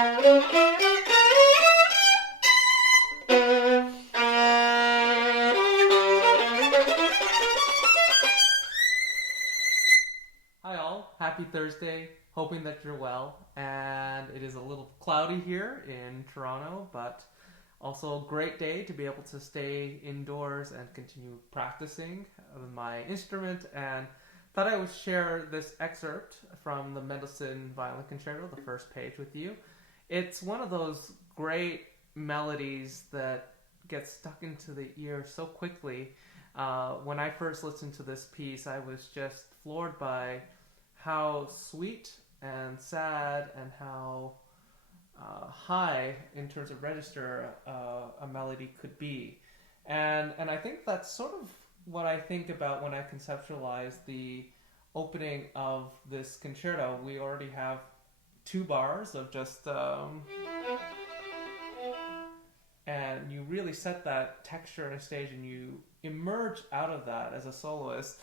Hi all, happy Thursday. Hoping that you're well. And it is a little cloudy here in Toronto, but also a great day to be able to stay indoors and continue practicing my instrument. And thought I would share this excerpt from the Mendelssohn Violin Concerto, the first page, with you. It's one of those great melodies that gets stuck into the ear so quickly. When I first listened to this piece, I was just floored by how sweet and sad and how high in terms of register a melody could be. And I think that's sort of what I think about when I conceptualize the opening of this concerto. We already have 2 bars of just and you really set that texture on a stage and you emerge out of that as a soloist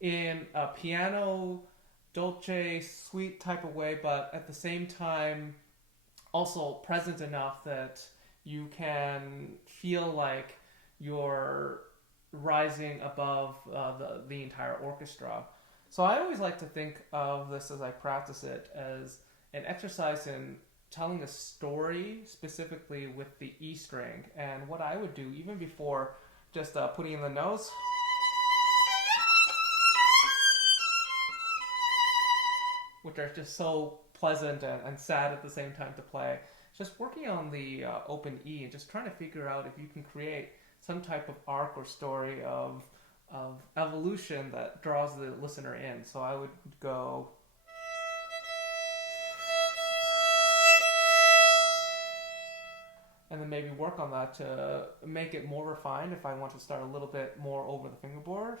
in a piano, dolce, sweet type of way, but at the same time also present enough that you can feel like you're rising above the entire orchestra. So I always like to think of this as I practice it as an exercise in telling a story specifically with the E string. And what I would do even before just putting in the notes, which are just so pleasant and sad at the same time to play, just working on the open E and just trying to figure out if you can create some type of arc or story of evolution that draws the listener in. So I would go, and then maybe work on that to make it more refined if I want to start a little bit more over the fingerboard.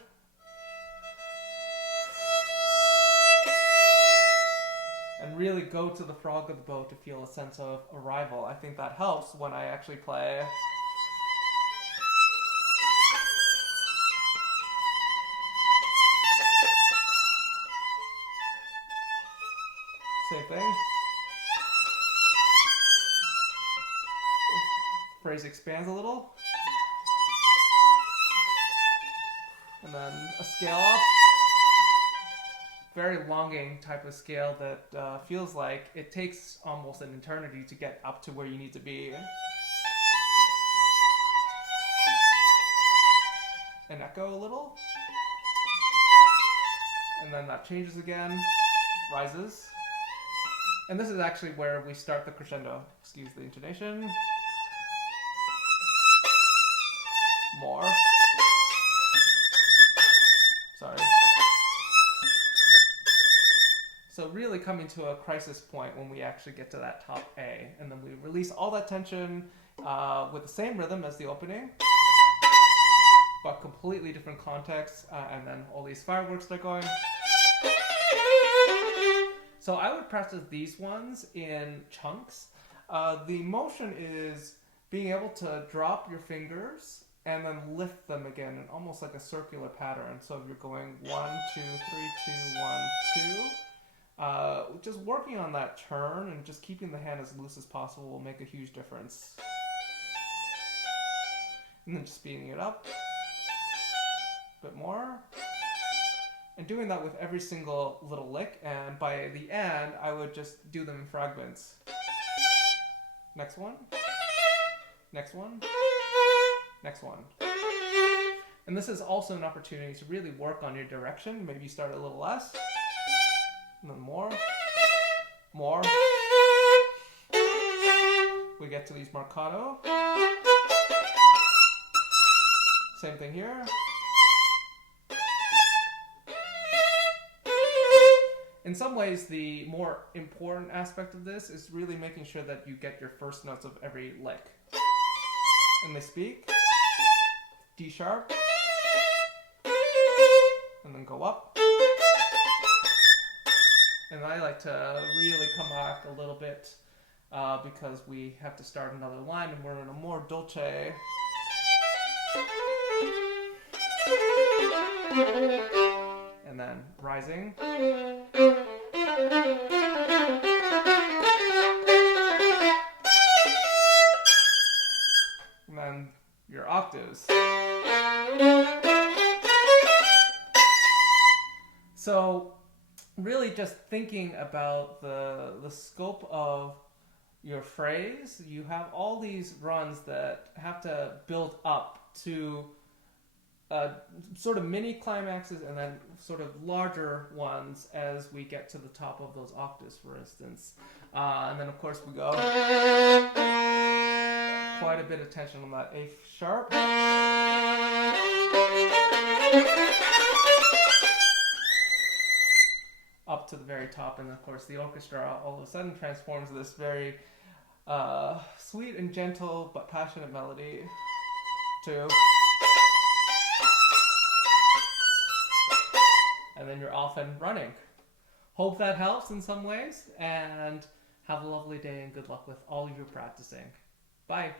And really go to the frog of the bow to feel a sense of arrival. I think that helps when I actually play. Same thing. Phrase expands a little. And then a scale up. Very longing type of scale that feels like it takes almost an eternity to get up to where you need to be. An echo a little. And then that changes again, rises. And this is actually where we start the crescendo. Excuse the intonation. More. Sorry. So really coming to a crisis point when we actually get to that top A. And then we release all that tension with the same rhythm as the opening, but completely different context. And then all these fireworks start going. So I would practice these ones in chunks. The motion is being able to drop your fingers and then lift them again in almost like a circular pattern. So if you're going 1, 2, 3, 2, 1, 2. Just working on that turn and just keeping the hand as loose as possible will make a huge difference. And then just speeding it up a bit more. And doing that with every single little lick. And by the end, I would just do them in fragments. Next one. Next one. Next one. And this is also an opportunity to really work on your direction. Maybe you start a little less. And then more. More. We get to these marcato. Same thing here. In some ways, the more important aspect of this is really making sure that you get your first notes of every lick. And they speak. D sharp. And then go up. And I like to really come back a little bit because we have to start another line and we're in a more dolce. And and then rising. And then your octaves. So really just thinking about the scope of your phrase, you have all these runs that have to build up to sort of mini climaxes and then sort of larger ones as we get to the top of those octaves, for instance. And then of course we go quite a bit of tension on that A sharp. Up to the very top, and of course the orchestra all of a sudden transforms this very sweet and gentle but passionate melody to, and then you're off and running. Hope that helps in some ways, and have a lovely day and good luck with all your practicing. Bye.